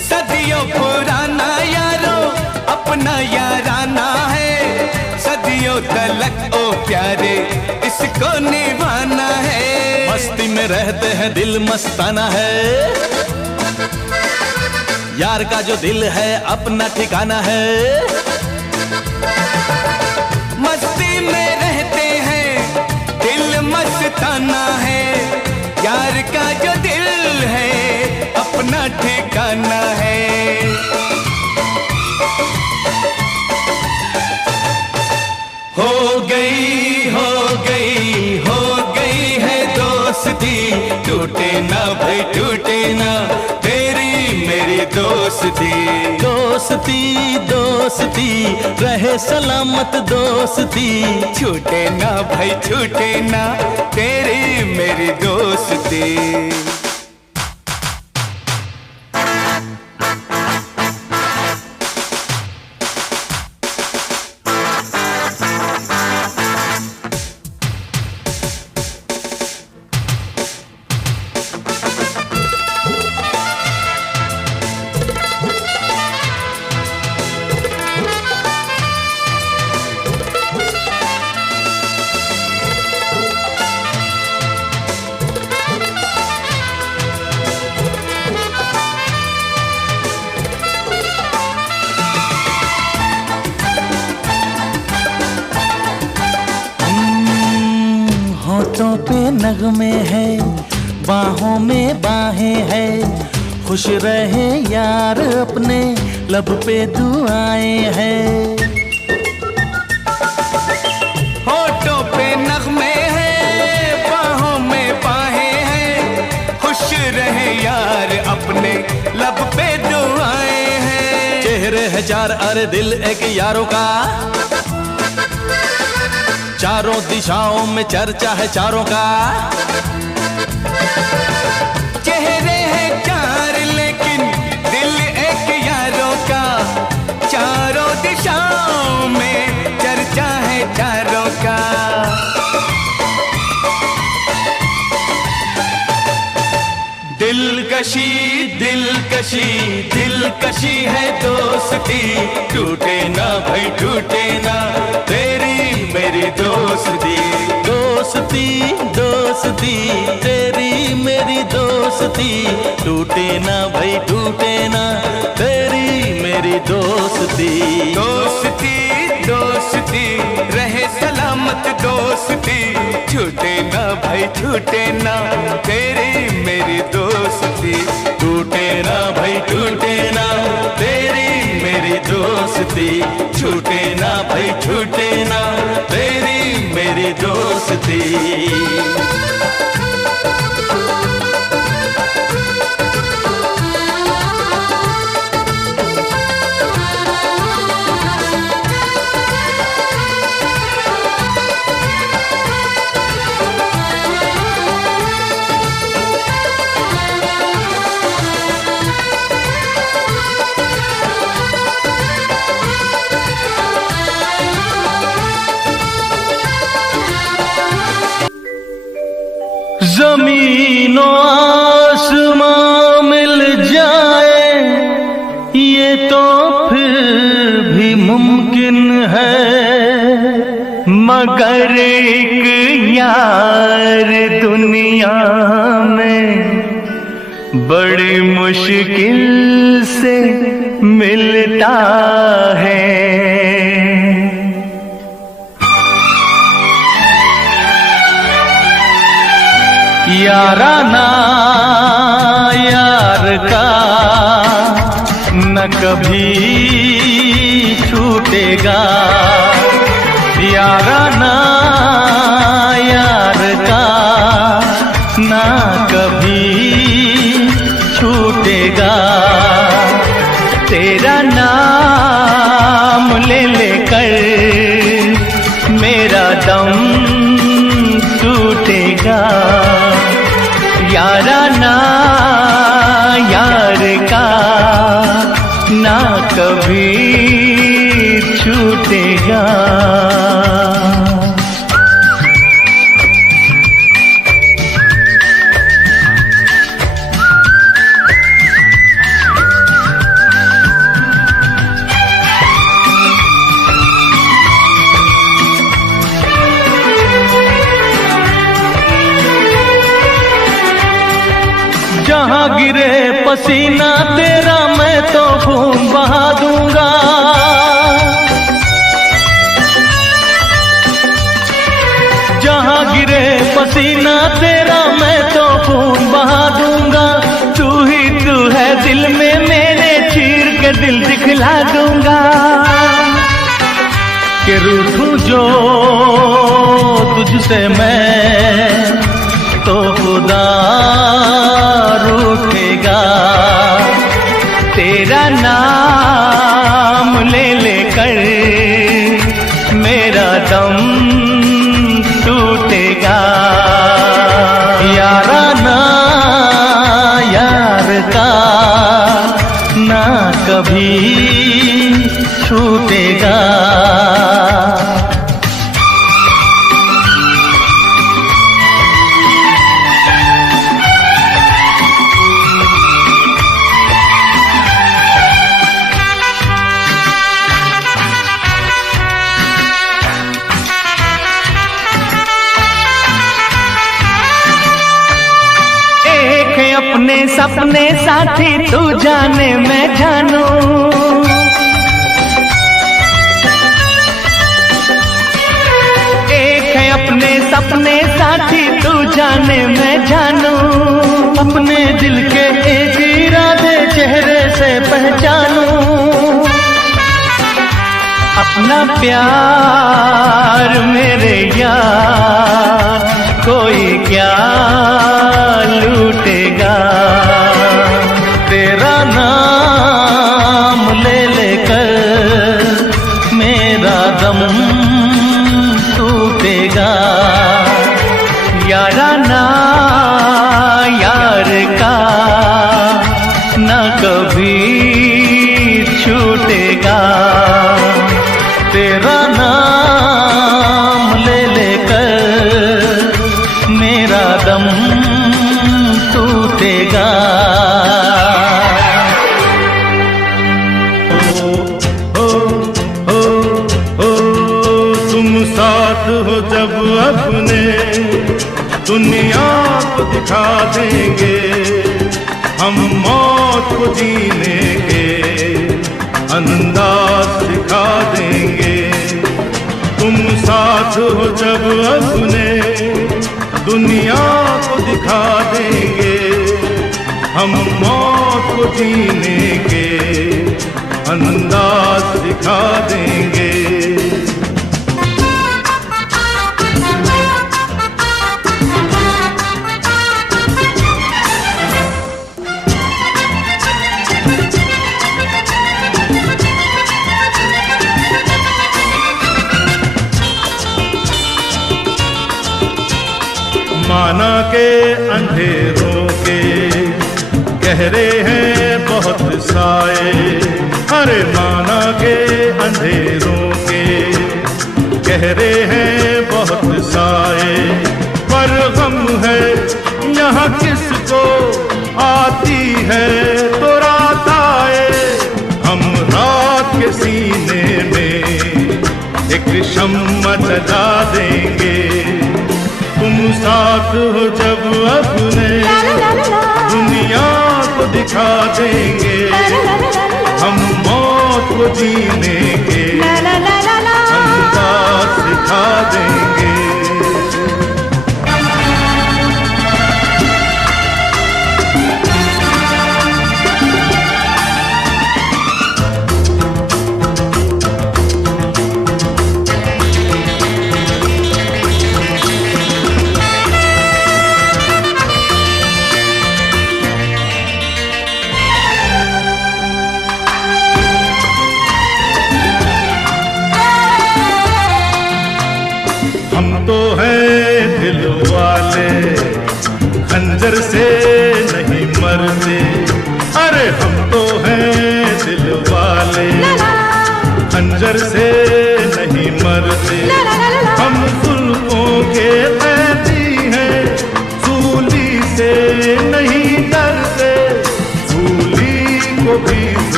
सदियों पुराना यारो अपना याराना है, सदियों तलक ओ प्यारे इसको निभाना है। मस्ती में रहते हैं दिल मस्ताना है, यार का जो दिल है अपना ठिकाना है। मस्ती में रहते हैं दिल मस्ताना है, यार का जो दिल है अपना ठिकाना है। हो गई हो गई हो गई है दोस्ती, टूटे ना भाई टूटे ना तेरी मेरी दोस्ती। दोस्ती दोस्ती रहे सलामत दोस्ती, छूटे ना भाई छूटे ना तेरी मेरी दोस्ती। होठों पे नगमे है, बाहों में बाहें है, खुश रहे यार अपने लब पे दुआएं हैं। होठों पे नगमे है, बाहों में बाहें हैं, खुश रहे यार अपने लब पे दुआएं हैं। चेहरे है चार अरे दिल एक यारों का, चारों दिशाओं में चर्चा है चारों का। चेहरे हैं चार लेकिन दिल एक यारों का, चारों दिशाओं में चर्चा है चारों का। दिलकशी दिलकशी दिलकशी है दोस्ती, टूटे ना भाई टूटे ना तेरी मेरी दोस्ती। दोस्ती दोस्ती तेरी मेरी दोस्ती, टूटे ना भाई टूटे ना तेरी मेरी दोस्ती। दोस्ती दोस्ती रहे सलामत दोस्ती, छूटे ना भाई छूटे ना तेरी मेरी दोस्ती। टूटे ना भाई टूटे ना तेरी मेरी दोस्ती, छूटे ना भाई छूटे ना तेरी मेरी दोस्ती। ज़मीन आसमां मिल जाए ये तो फिर भी मुमकिन है, मगर एक यार दुनिया में बड़ी मुश्किल से मिलता है। याराना यार का न कभी छूटेगा, याराना यार का न कभी छूटेगा। तेरा नाम ले लेकर मेरा दम टूटेगा, याराना यार का ना कभी छूटेगा। जहाँ गिरे पसीना तेरा मैं तो खून बहा दूंगा। जहाँ गिरे पसीना तेरा मैं तो खून बहा दूंगा। तू ही तू है दिल में मेरे, चीर के दिल दिखला दूंगा। कि रूठूं जो तुझसे मैं तो खुदा रूठेगा। तेरा नाम ले लेकर मेरा दम टूटेगा। याराना यार का ना कभी छूटेगा। अपने सपने साथी तू जाने मैं जानूं। एक है अपने सपने साथी तू जाने मैं जानूं। अपने दिल के एक इरादे चेहरे से पहचानूं। अपना प्यार मेरे यार कोई क्या लूटेगा। तेरा नाम ले लेकर मेरा दम टूटेगा। याराना यार का ना कभी छूटेगा। तेरा नाम ले लेकर मेरा दम टूटेगा। तुम साथ हो जब अपने दुनिया को दिखा देंगे। हम मौत को जीने के अंदाज दिखा देंगे। तुम साथ हो जब अपने दुनिया को दिखा देंगे। हम मौत को जीने के अंदाज दिखा देंगे। माना के अंधेरों के गहरे हैं बहुत साए। अरे माना के अंधेरों के गहरे हैं बहुत साए। पर गम है यहाँ किसको आती है तो रात आए। हम रात के सीने में एक शम्मा जला देंगे। तुम साथ हो जब अपने दुनिया को दिखा देंगे। हम मौत को जीने के अंदाज दिखा देंगे।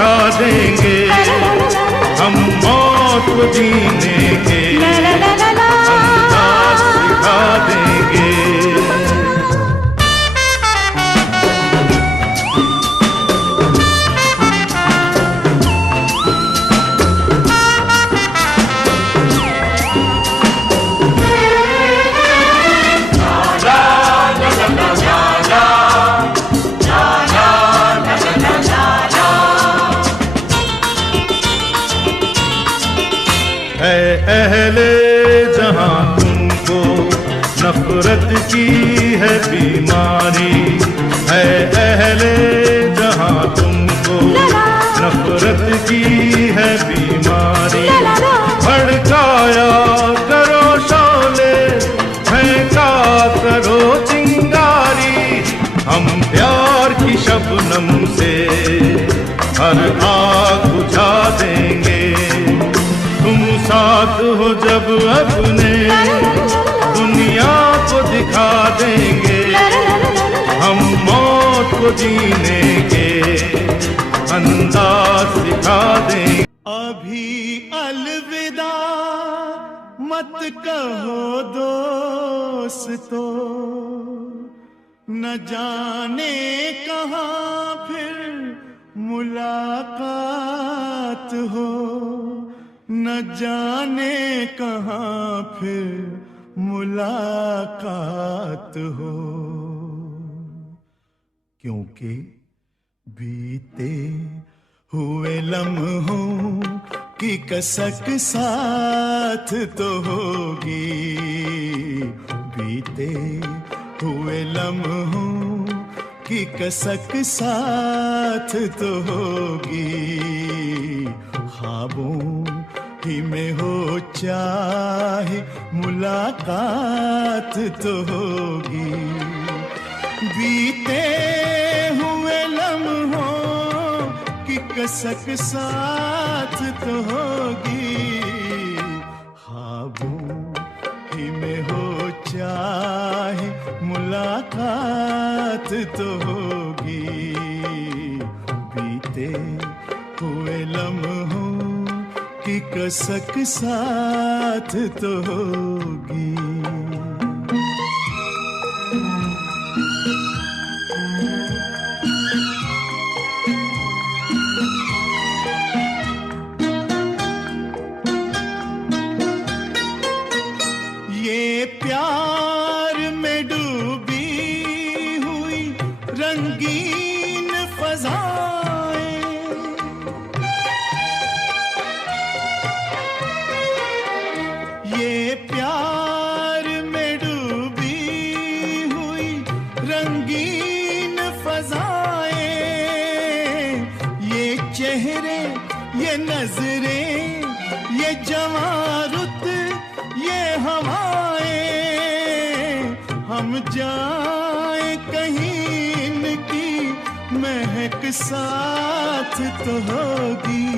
सिखा देंगे, हम मौत को जीने के अंदाज सिखा देंगे। अहले जहां तुमको नफरत की है बीमारी, है अहले जहां तुमको नफरत की है बीमारी। भड़काया करो शोले, फेंका करो चिंगारी, हम प्यार की शबनम से हर आग बुझा देंगे। तुम साथ हो जब अपने दुनिया को दिखा देंगे, हम मौत को जीने के अंदाज सिखा देंगे। अभी अलविदा मत कहो दोस्तों, न जाने कहाँ फिर मुलाकात हो, न जाने कहाँ फिर मुलाकात हो। क्योंकि बीते हुए लम्हों की कसक साथ तो होगी, बीते हुए लम्हों की कसक साथ तो होगी। ख्वाबों ही में हो चाहे मुलाकात तो होगी, बीते हुए लम्हों की कसक साथ तो होगी। ख्वाबों ही में हो चाहे मुलाकात तो होगी, बीते हुए लम्हों की कसक साथ तो होगी। ये प्यार में डूबी हुई रंगीन फज़ाएं, ये प्यार में डूबी हुई रंगीन फज़ाएं, ये चेहरे ये नजरें ये जवां रुत ये हवाएं, हम जाए कहीं इनकी महक साथ तो होगी,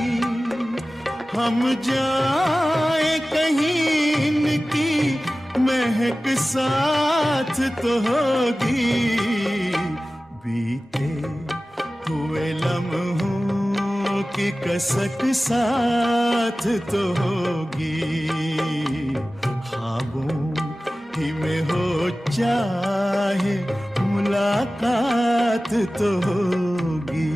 हम जाए कहीं इनकी महक साथ तो होगी, बीते हुए लम्हों की कसक साथ तो होगी। ख्वाबों ही में हो चाहे मुलाकात तो होगी।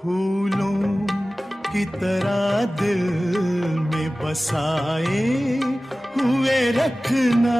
फूलों की तरह दिल में बसाए हुए रखना,